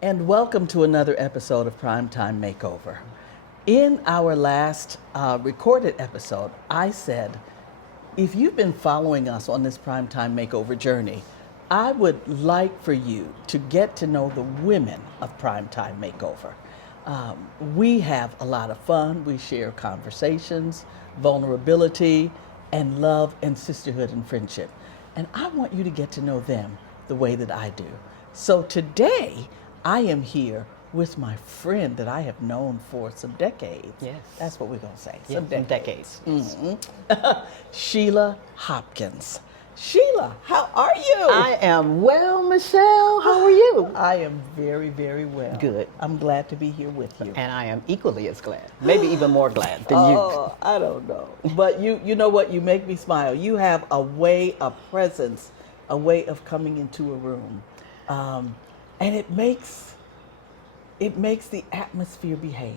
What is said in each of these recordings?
And welcome to another episode of Primetime Makeover. In our last recorded episode, I said, if you've been following us on this Primetime Makeover journey, I would like for you to get to know the women of Primetime Makeover. We have a lot of fun. We share conversations, vulnerability, and love and sisterhood and friendship. And I want you to get to know them the way that I do. So today, I am here with my friend that I have known for some decades. Yes. That's what we're going to say. Some decades. Shelia Hopkins. Shelia, how are you? I am well, Michelle. How are you? I am very, very well. Good. I'm glad to be here with you. And I am equally as glad, maybe even more glad than Oh, I don't know. But you know what? You make me smile. You have a way, a presence, a way of coming into a room. And it makes the atmosphere behave,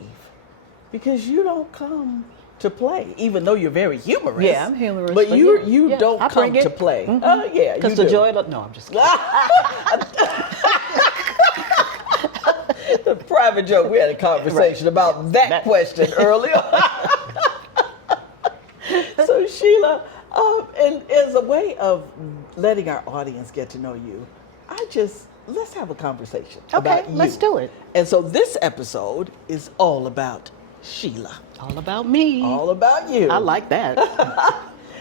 because you don't come to play, even though you're very humorous. Yeah, I'm humorous. But you yeah, don't come to play. Oh, yeah. Because the joy of no, I'm just kidding. The private joke, we had a conversation about that question earlier. So Shelia, and as a way of letting our audience get to know you, let's have a conversation about you. Let's do it. And so this episode is all about Shelia. All about me. All about you. I like that.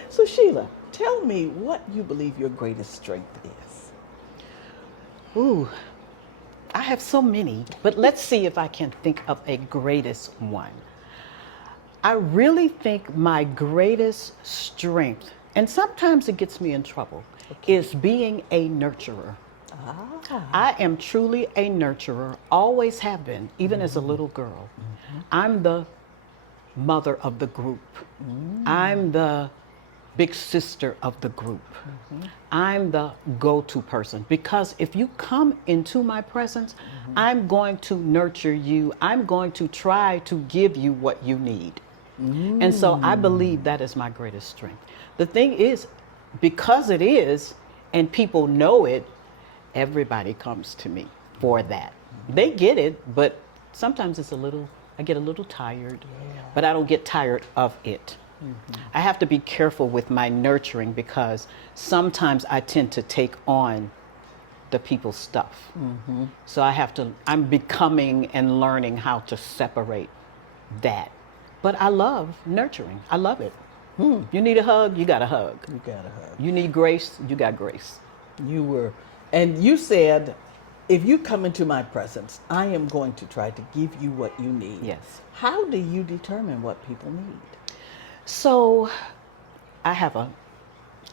So Shelia, tell me what you believe your greatest strength is. Ooh, I have so many, but let's see if I can think of a greatest one. I really think my greatest strength, and sometimes it gets me in trouble, is being a nurturer. I am truly a nurturer, always have been, even as a little girl. I'm the mother of the group. I'm the big sister of the group. I'm the go-to person, because if you come into my presence, I'm going to nurture you. I'm going to try to give you what you need. And so I believe that is my greatest strength. The thing is, because it is, and people know it, everybody comes to me for that. They get it, but sometimes I get a little tired, but I don't get tired of it. I have to be careful with my nurturing, because sometimes I tend to take on the people's stuff. So I'm becoming and learning how to separate that. But I love nurturing. I love it. You need a hug, you got a hug. You got a hug. You need grace, you got grace. And you said, if you come into my presence, I am going to try to give you what you need. Yes. How do you determine what people need? So I have a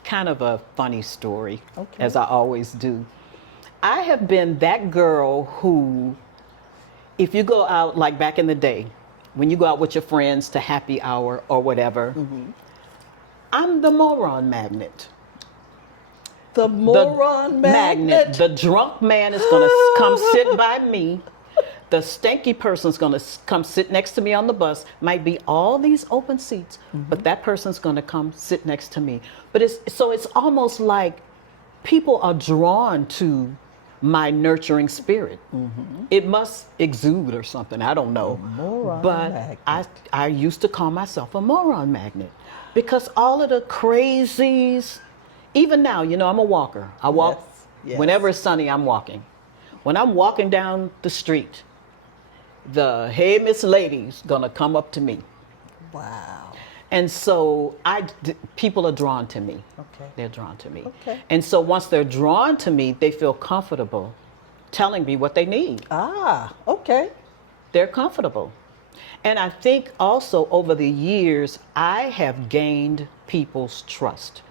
kind of a funny story, as I always do. I have been that girl who, if you go out, like back in the day, when you go out with your friends to happy hour or whatever, I'm the moron magnet. The moron magnet. The drunk man is going to come sit by me. The stanky person's going to come sit next to me on the bus. Might be all these open seats, but that person's going to come sit next to me. But it's almost like people are drawn to my nurturing spirit. It must exude or something. I don't know. But I used to call myself a moron magnet, because all of the crazies. Even now, I'm a walker. I walk, whenever it's sunny, I'm walking. When I'm walking down the street, the hey, Miss Lady's gonna come up to me. Wow. And so people are drawn to me. Okay. They're drawn to me. Okay. And so once they're drawn to me, they feel comfortable telling me what they need. Okay. They're comfortable. And I think also over the years, I have gained people's trust.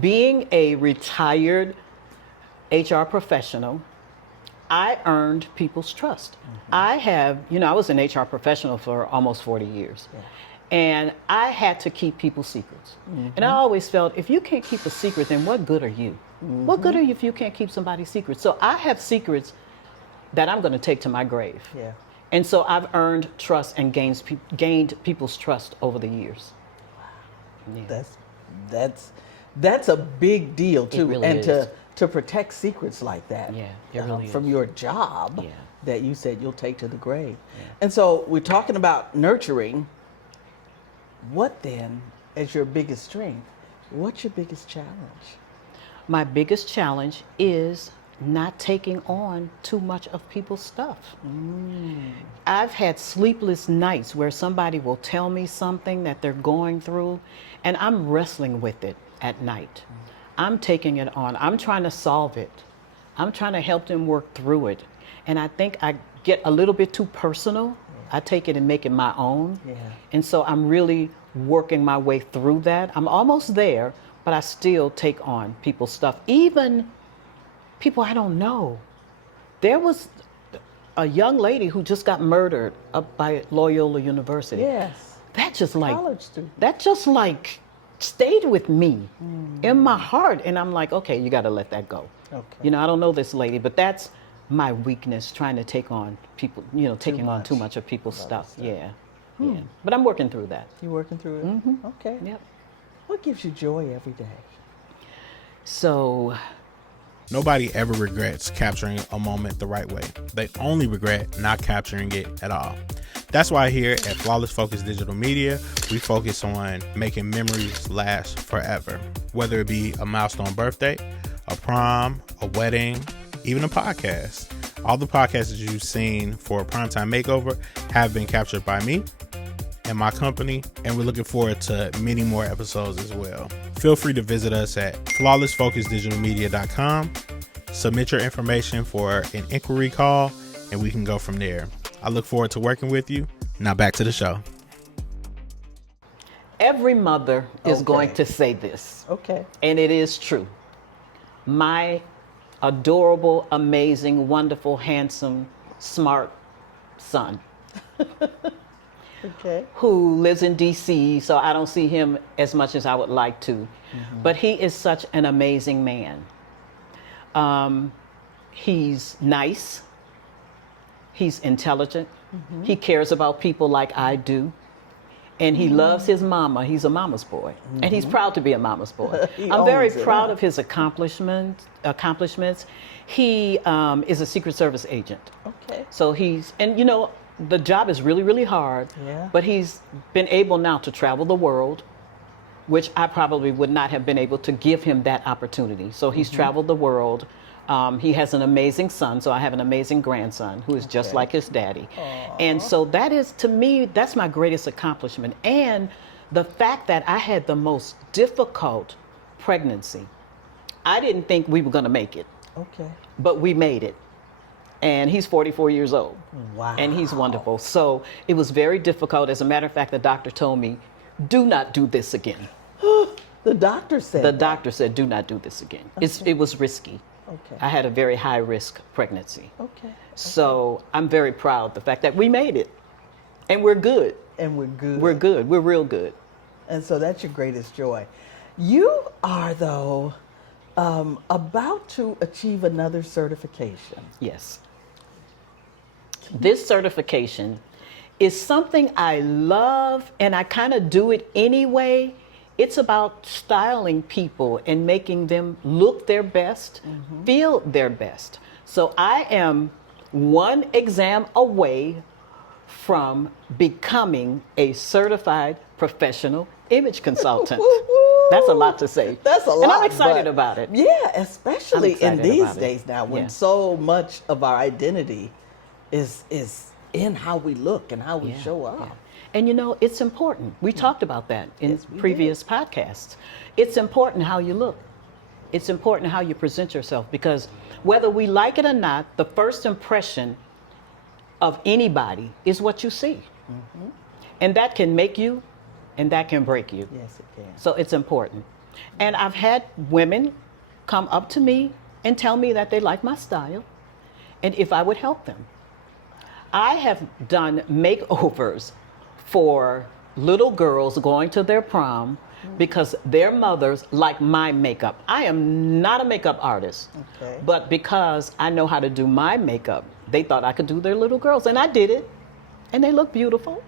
Being a retired HR professional, I earned people's trust. I was an HR professional for almost 40 years. And I had to keep people's secrets. And I always felt, if you can't keep a secret, then what good are you? What good are you if you can't keep somebody's secret? So I have secrets that I'm going to take to my grave. Yeah. And so I've earned trust and gained people's trust over the years. Wow. Yeah. That's a big deal too. It really and is. to protect secrets like that. Yeah, it really from is. your job Yeah. that you said you'll take to the grave. And so we're talking about nurturing. What then is your biggest strength? What's your biggest challenge? My biggest challenge is not taking on too much of people's stuff. I've had sleepless nights where somebody will tell me something that they're going through, and I'm wrestling with it at night. I'm taking it on. I'm trying to solve it. I'm trying to help them work through it. And I think I get a little bit too personal. I take it and make it my own. Yeah. And so I'm really working my way through that. I'm almost there, but I still take on people's stuff. Even people I don't know. There was a young lady who just got murdered up by Loyola University. Yes. That just like College student. that just like stayed with me in my heart, and I'm like, okay, you got to let that go. Okay. You know, I don't know this lady, but that's my weakness, trying to take on people, taking on too much of people's stuff. Yeah. Yeah. But I'm working through that. You working through it? Okay. Yep. What gives you joy every day? So Nobody ever regrets capturing a moment the right way. They only regret not capturing it at all. That's why here at Flawless Focus Digital Media, we focus on making memories last forever. Whether it be a milestone birthday, a prom, a wedding, even a podcast. All the podcasts that you've seen for Primetime Makeover have been captured by me and my company, and we're looking forward to many more episodes as well. Feel free to visit us at flawlessfocusdigitalmedia.com. Submit your information for an inquiry call, and we can go from there. I look forward to working with you. Now back to the show. every mother is Okay. going to say this. Okay. And it is true. My adorable, amazing, wonderful, handsome, smart son, Okay. who lives in DC, so I don't see him as much as I would like to. But he is such an amazing man. He's nice. He's intelligent. He cares about people like I do. And he loves his mama. He's a mama's boy. And he's proud to be a mama's boy. He I'm very owns it, proud huh? of his accomplishments. He is a Secret Service agent. Okay. So he's, and you know, the job is really, really hard. Yeah. But he's been able now to travel the world, which I probably would not have been able to give him that opportunity. So he's traveled the world. He has an amazing son, so I have an amazing grandson who is just Okay. like his daddy. And so that is, to me, that's my greatest accomplishment. And the fact that I had the most difficult pregnancy. I didn't think we were going to make it, Okay. but we made it. And he's 44 years old. Wow. And he's wonderful. So it was very difficult. As a matter of fact, the doctor told me, do not do this again. The doctor said. The that. doctor said, do not do this again. It was risky. Okay. I had a very high risk pregnancy. Okay. So I'm very proud the fact that we made it. And we're good. And we're good. We're good. We're real good. And so that's your greatest joy. You are, though, about to achieve another certification. Yes. This certification is something I love, and I kind of do it anyway. It's about styling people and making them look their best, feel their best. So I am one exam away from becoming a certified professional image consultant. That's a lot to say. That's a lot. And I'm excited but- about it. Yeah, especially in excited these about it. days now when Yeah. so much of our identity is in how we look and how we Yeah, show up. yeah. And you know, it's important. We talked about that in Yes, we previous podcasts. It's important how you look. It's important how you present yourself, because whether we like it or not, the first impression of anybody is what you see. And that can make you and that can break you. Yes, it can. So it's important. And I've had women come up to me and tell me that they like my style and if I would help them. I have done makeovers for little girls going to their prom because their mothers like my makeup. I am not a makeup artist, Okay. but because I know how to do my makeup, they thought I could do their little girls, and I did it, and they look beautiful.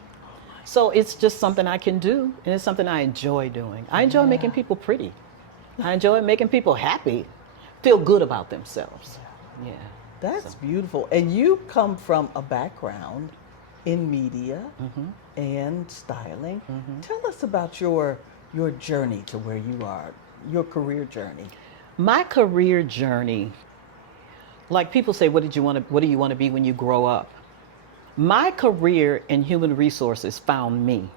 So it's just something I can do, and it's something I enjoy doing. I enjoy making people pretty. I enjoy making people happy. feel good about themselves. Yeah. That's beautiful. And you come from a background in media and styling. Tell us about your journey to where you are, your career journey. My career journey, like people say, what do you want to be when you grow up? My career in human resources found me.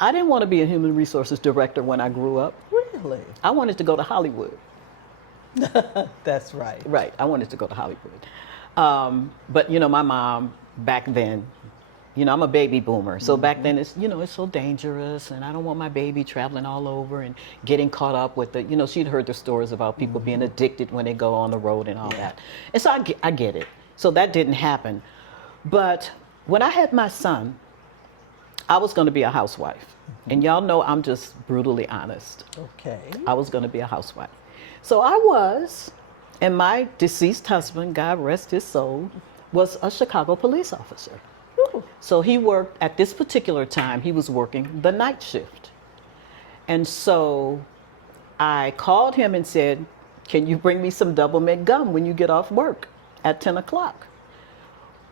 I didn't want to be a human resources director when I grew up. Really? I wanted to go to Hollywood. That's right. Right, I wanted to go to Hollywood. But my mom back then, I'm a baby boomer. So back then it's so dangerous, and I don't want my baby traveling all over and getting caught up with the, she'd heard the stories about people being addicted when they go on the road and all that. And so I get it. So that didn't happen. But when I had my son, I was going to be a housewife. And y'all know I'm just brutally honest. Okay. I was going to be a housewife. So I was, and my deceased husband, God rest his soul, was a Chicago police officer. Ooh. So he worked, at this particular time, he was working the night shift. And so I called him and said, can you bring me some double mint gum when you get off work at 10 o'clock?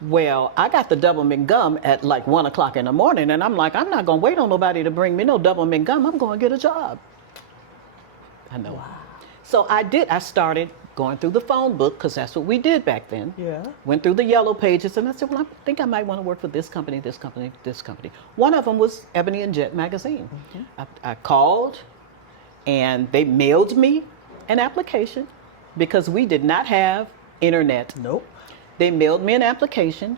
Well, I got the double mint gum at like 1 o'clock in the morning, and I'm like, I'm not going to wait on nobody to bring me no double mint gum. I'm going to get a job. I know. Wow. So I did. I started going through the phone book, because that's what we did back then. Yeah. Went through the yellow pages, and I said, well, I think I might want to work for this company, this company, this company. One of them was Ebony and Jet magazine. I called, and they mailed me an application, because we did not have internet. Nope. They mailed me an application.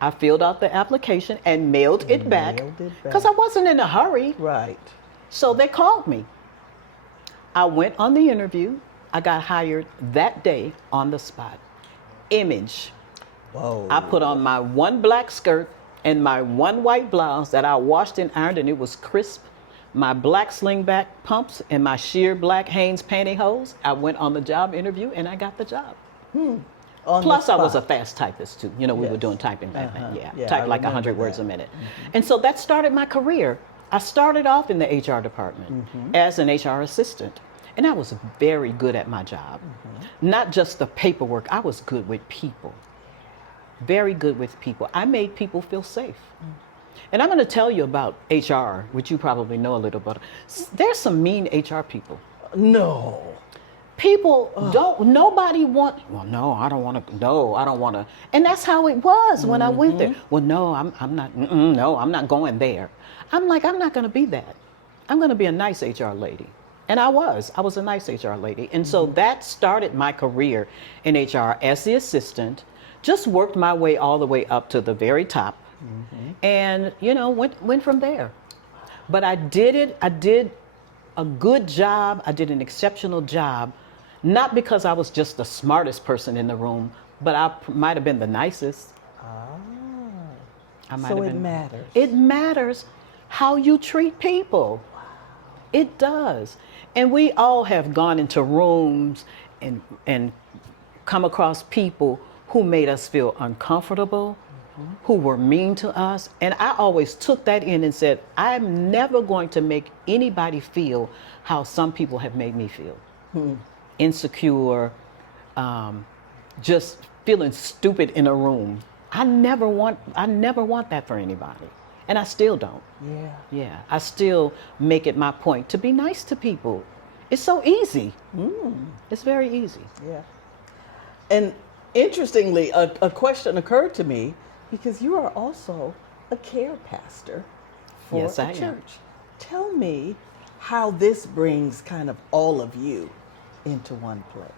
I filled out the application and mailed it back, because I wasn't in a hurry. Right. So they called me. I went on the interview. I got hired that day on the spot. Image. Whoa. I put on my one black skirt and my one white blouse that I washed and ironed, and it was crisp. My black slingback pumps and my sheer black Hanes pantyhose. I went on the job interview and I got the job. Plus, I was a fast typist too. We were doing typing back then. Yeah, typed like 100 words a minute. And so that started my career. I started off in the HR department as an HR assistant. And I was very good at my job. Not just the paperwork, I was good with people. Very good with people. I made people feel safe. And I'm going to tell you about HR, which you probably know a little bit. There's some mean HR people. No. People nobody want, well, no, I don't want to. And that's how it was when I went there. Well, no, I'm not going there. I'm like, I'm not going to be that. I'm going to be a nice HR lady. And I was a nice HR lady. And so that started my career in HR as the assistant, just worked my way all the way up to the very top, and, went from there. But I did a good job. I did an exceptional job, not because I was just the smartest person in the room, but I might have been the nicest. So it matters. It matters how you treat people. It does. And we all have gone into rooms and come across people who made us feel uncomfortable, who were mean to us. And I always took that in and said, I'm never going to make anybody feel how some people have made me feel. Insecure, just feeling stupid in a room. I never want that for anybody. And I still don't. Yeah. I still make it my point to be nice to people. It's so easy. It's very easy. Yeah. And interestingly, a question occurred to me, because you are also a care pastor for Yes, a I church. am. Tell me how this brings kind of all of you into one place.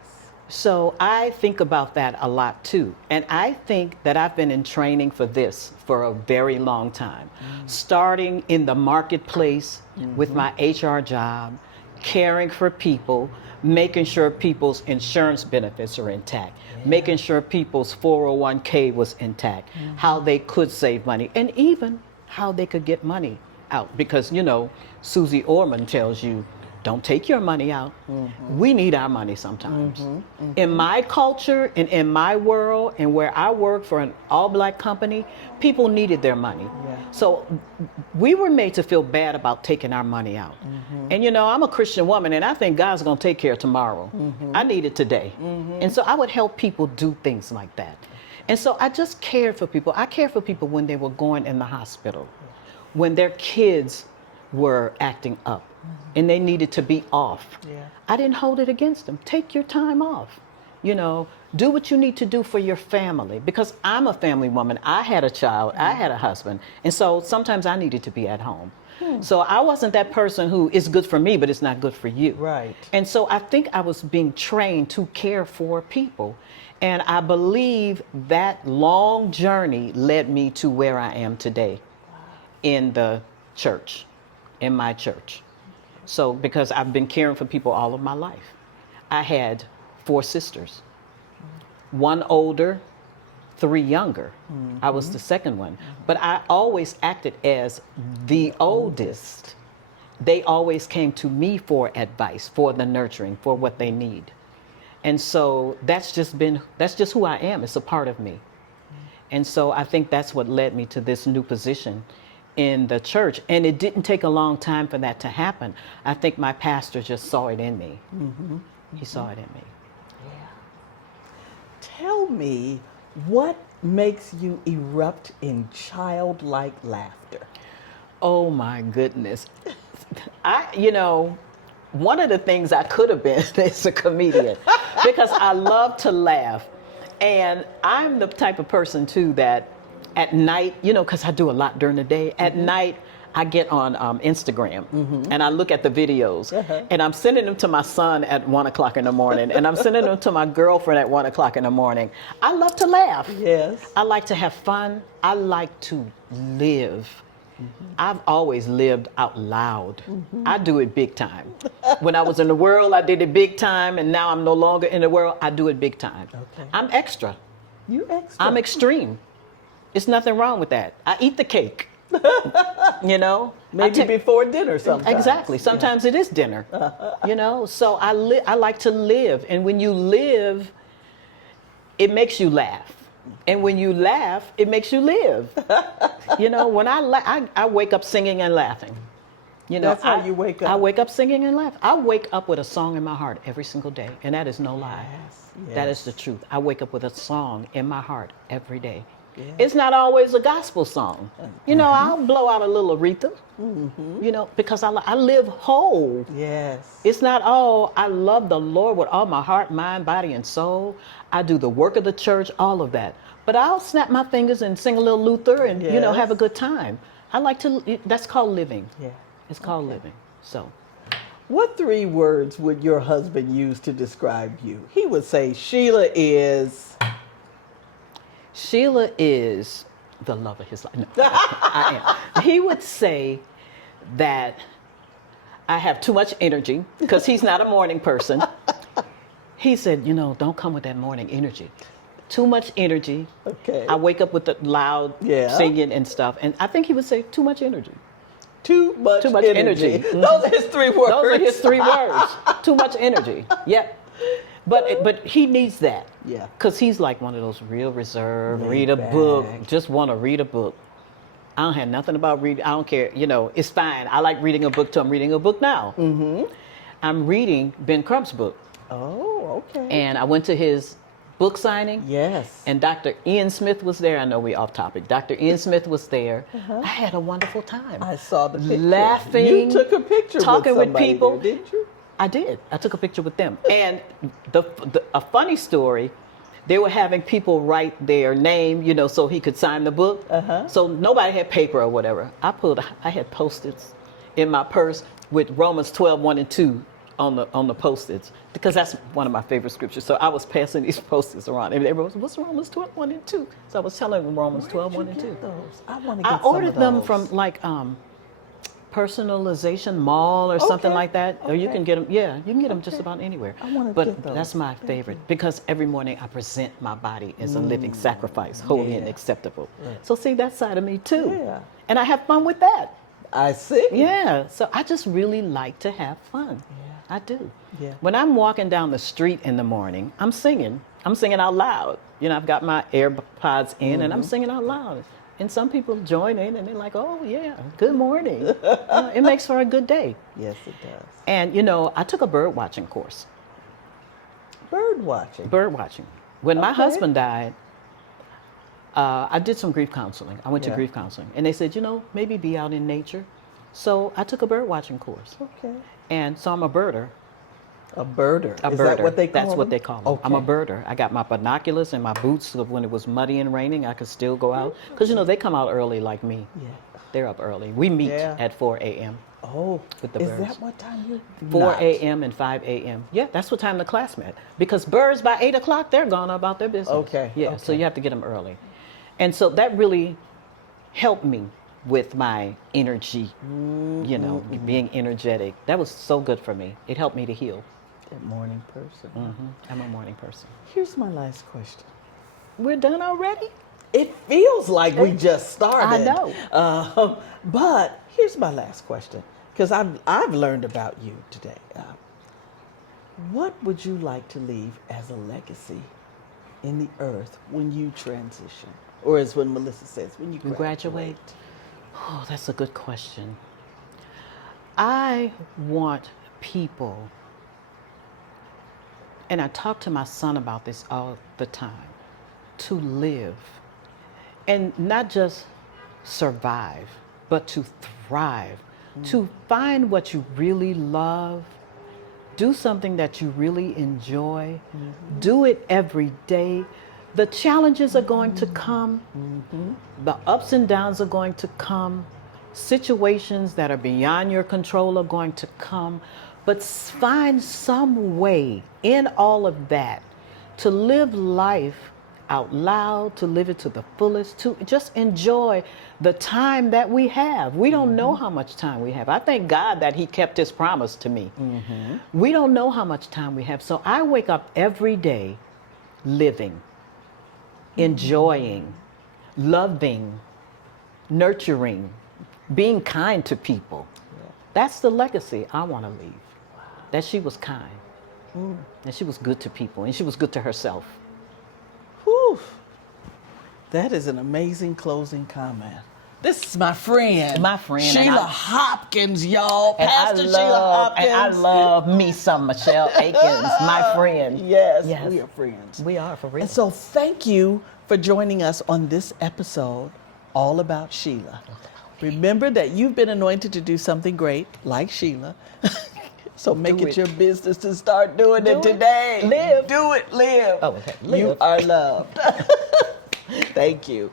So I think about that a lot too. And I think that I've been in training for this for a very long time. Starting in the marketplace with my HR job, caring for people, making sure people's insurance benefits are intact, making sure people's 401k was intact, how they could save money, and even how they could get money out. Because, Susie Orman tells you, don't take your money out. We need our money sometimes. In my culture and in my world and where I work for an all-black company, people needed their money. Yeah. So we were made to feel bad about taking our money out. And you know, I'm a Christian woman and I think God's gonna take care of tomorrow. I need it today. And so I would help people do things like that. And so I just cared for people. I cared for people when they were going in the hospital, when their kids were acting up and they needed to be off. Yeah. I didn't hold it against them. Take your time off. You know, do what you need to do for your family, because I'm a family woman. I had a child, I had a husband. And so sometimes I needed to be at home. So I wasn't that person who is good for me, but it's not good for you. Right. And so I think I was being trained to care for people. And I believe that long journey led me to where I am today in the church, in my church. So because I've been caring for people all of my life. I had 4 sisters, 1 older, 3 younger. I was the second one, but I always acted as the oldest. They always came to me for advice, for the nurturing, for what they need. And so that's just who I am. It's a part of me. And so I think that's what led me to this new position in the church. And it didn't take a long time for that to happen. I think my pastor just saw it in me. He saw it in me. Tell me, what makes you erupt in childlike laughter? Oh my goodness. You know, one of the things I could have been is a comedian because I love to laugh. And I'm the type of person too that at night, you know, because I do a lot during the day, at night I get on Instagram and I look at the videos and I'm sending them to my son at 1 o'clock in the morning and I'm sending them to my girlfriend at 1 o'clock in the morning. I love to laugh. Yes. I like to have fun. I like to live. I've always lived out loud. I do it big time. When I was in the world, I did it big time, and now I'm no longer in the world, I do it big time. Okay. I'm extra. You extra. I'm extreme. There's nothing wrong with that. I eat the cake. You know? Maybe before dinner sometimes. Exactly. Sometimes it is dinner. You know? So I like to live. And when you live, it makes you laugh. And when you laugh, it makes you live. You know, when I wake up singing and laughing. You know, That's how you wake up. I wake up singing and laughing. I wake up with a song in my heart every single day. And that is no lie. Yes, That is yes. the truth. I wake up with a song in my heart every day. Yeah. It's not always a gospel song. You know, I'll blow out a little Aretha, you know, because I live whole. Yes. It's not all, I love the Lord with all my heart, mind, body, and soul. I do the work of the church, all of that. But I'll snap my fingers and sing a little Luther and, you know, Yes. have a good time. I like to, that's called living. Yeah. It's called living. So, What 3 words would your husband use to describe you? He would say, Sheila is... Sheila is the love of his life. No, I am. He would say that I have too much energy because he's not a morning person. He said, you know, don't come with that morning energy. Too much energy. Okay. I wake up with the loud singing and stuff. And I think he would say too much energy. Too much energy. Mhm. Those are his 3 words. Those are his 3 words. Too much energy. Yep. But he needs that. Yeah. Because he's like one of those real reserved, Laid read a back. book, just want to read a book. I don't have nothing about reading. I don't care. You know, it's fine. I like reading a book too. I'm reading a book now. I'm reading Ben Crump's book. Oh, okay. And I went to his book signing. Yes. And Dr. Ian Smith was there. I know we're off topic. Dr. Ian Smith was there. I had a wonderful time. I saw the picture. Laughing. You took a picture talking with with somebody people. there, didn't you? I did. I took a picture with them. And a funny story, they were having people write their name, you know, so he could sign the book. So nobody had paper or whatever. I had Post-its in my purse with Romans 12, 1 and 2 on the Post-its, because that's one of my favorite scriptures. So I was passing these Post-its around. And everyone was, what's Romans 12, 1 and 2? So I was telling them Romans 12, 1 and 2. Those? I want to get I some ordered of them those. from like Personalization Mall or something Okay, like that. Or you okay. can get them, yeah, you can get them just about anywhere. I wanna But get those. that's my favorite because every morning I present my body as a living sacrifice, holy and yeah. acceptable. So see that side of me too. Yeah. And I have fun with that. I see. Yeah, so I just really like to have fun. Yeah. I do. Yeah. When I'm walking down the street in the morning, I'm singing. I'm singing out loud. You know, I've got my AirPods in and I'm singing out loud. And some people join in and they're like, oh, yeah, good morning. It makes for a good day. Yes, it does. And, you know, I took a bird watching course. Bird watching. Bird watching. When my Okay. husband died, I did some grief counseling. I went to Yeah. grief counseling. And they said, you know, maybe be out in nature. So I took a bird watching course. Okay. And so I'm a birder. A birder. A Is birder. that what they call That's what they call them. Okay. I'm a birder. I got my binoculars and my boots so when it was muddy and raining, I could still go out. Because, you know, they come out early like me. Yeah. They're up early. We meet Yeah. at 4 a.m. Oh, With the is birds. that what time you? 4 Not. a.m. and 5 a.m. Yeah, that's what time the class met. Because birds by 8 o'clock, they're gone about their business. Okay, Yeah, so okay. you have to get them early. And so that really helped me with my energy, you know, being energetic. That was so good for me. It helped me to heal. That morning person. I'm a morning person. Here's my last question. We're done already? It feels like we just started. I know. But here's my last question, because I've learned about you today. What would you like to leave as a legacy in the earth when you transition? Or as when Melissa says, when you graduate? Oh, that's a good question. I want people, and I talk to my son about this all the time, to live and not just survive, but to thrive, to find what you really love, do something that you really enjoy, do it every day. The challenges are going to come, the ups and downs are going to come, situations that are beyond your control are going to come, but find some way in all of that to live life out loud, to live it to the fullest, to just enjoy the time that we have. We don't know how much time we have. I thank God that He kept His promise to me. We don't know how much time we have. So I wake up every day living, enjoying, loving, nurturing, being kind to people. That's the legacy I want to leave. That she was kind, and she was good to people, and she was good to herself. Whew. That is an amazing closing comment. This is my friend. My friend, and Sheila I- Hopkins, y'all. And Pastor Sheila Hopkins. And I love me some Michelle Akins, my friend. Yes, Yes. we are friends. We are, for real. And so thank you for joining us on this episode all about Sheila. Remember that you've been anointed to do something great, like Sheila. So make Do it it. your business to start doing Do it it. today. Live. Do it, live. Oh, okay. You Live. are loved. Thank you.